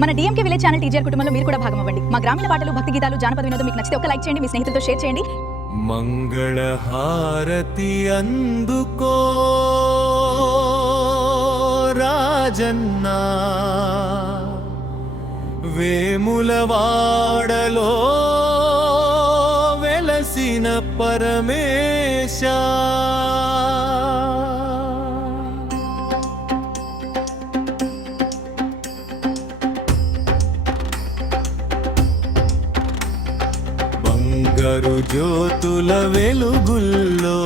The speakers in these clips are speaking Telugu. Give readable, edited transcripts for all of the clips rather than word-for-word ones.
మన డిఎంకే విలేజ్ ఛానల్ టీజర్ కుటుంబంలో మీరు కూడా భాగం అవ్వండి. మా గ్రామీణ పాటలు, భక్తి గీతాలు, జానపద వినోదం మీకు నచ్చితే ఒక లైక్ చేయండి, మీ స్నేహితులతో షేర్ చేయండి. మంగళ హారతి అందుకో రాజన్నా, వేములవాడలో వెలసిన పరమేశా. బంగారు జ్యోతుల వెలుగుల్లో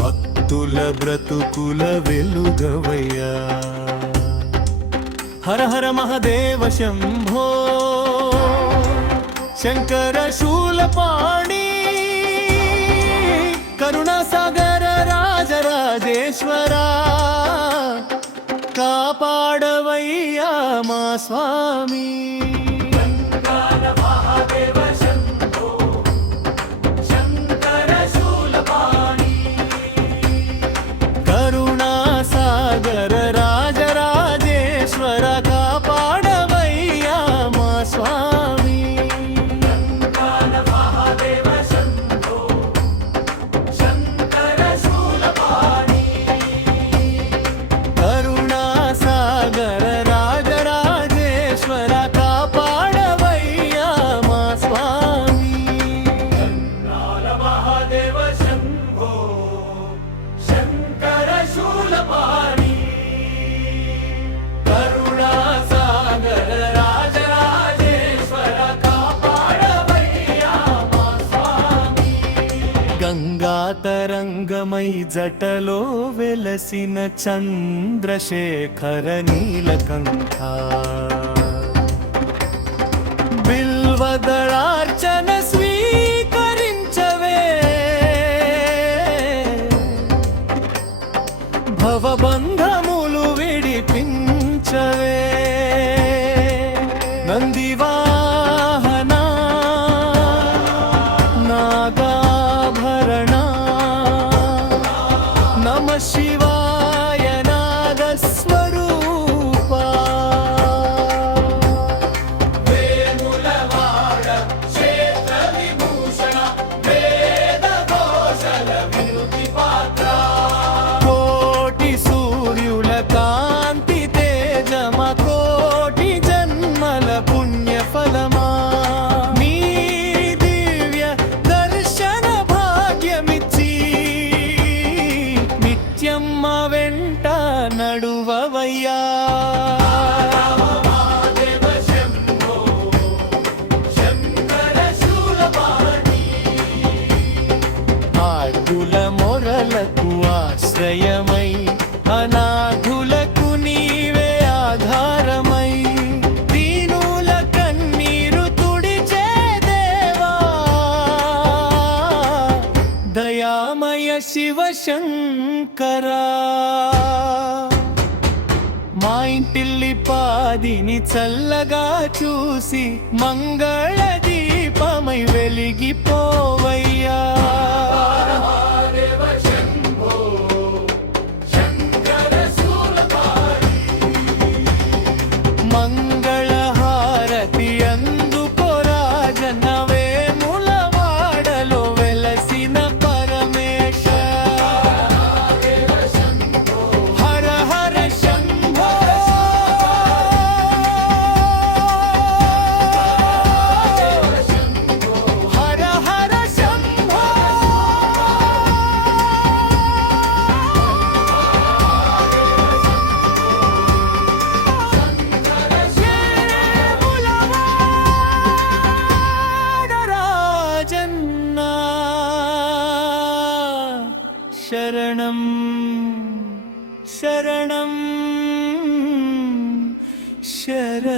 భక్తుల బ్రతుకుల వెలుగవయ్యా. హర హర మహదేవ శంభో శంకర శూలపాణి, కరుణాసాగర రాజరాజేశ్వరా, కాపాడవయ్యా మా స్వామి. గంగాతరంగమై జటలో వెలసిన చంద్రశేఖర నీలకంఠ, బిల్వదళార్చన స్వీకరించవే, భవబంధములు విడిపించవే. నందివాహన నాగాభరణ, నమ శివాయ నాదస్వరూపా, వేములవాడ క్షేత్ర విభూషణ, వేదఘోషల వినుతి పాత్ర, కోటి సూర్యుల కాంతి తేజమ, కోటి జన్మల పుణ్యఫలమా, నీ దివ్య దర్శన భాగ్యమిచ్చి నిత్యమ్మ వెంట నడువవయ్యా. ఆర్దుల మొరలకు ఆశ్రయమై, అనాథులకు నీవే ఆధారమై, దీనుల కన్నీరు తుడిచే దేవా, దయామయ శివ శంకరా. మా ఇంటిల్లి పాదిని చల్లగా చూసి మంగళ దీపమై వెలిగిపోవయ్యా. మంగళ హారతి అందుకో రాజన్న, వేములవాడలో వెలసిన పరమేశ. హర హర శంభో, హర హర శంభో. రాజన్నా శరణం శరణం శరణం.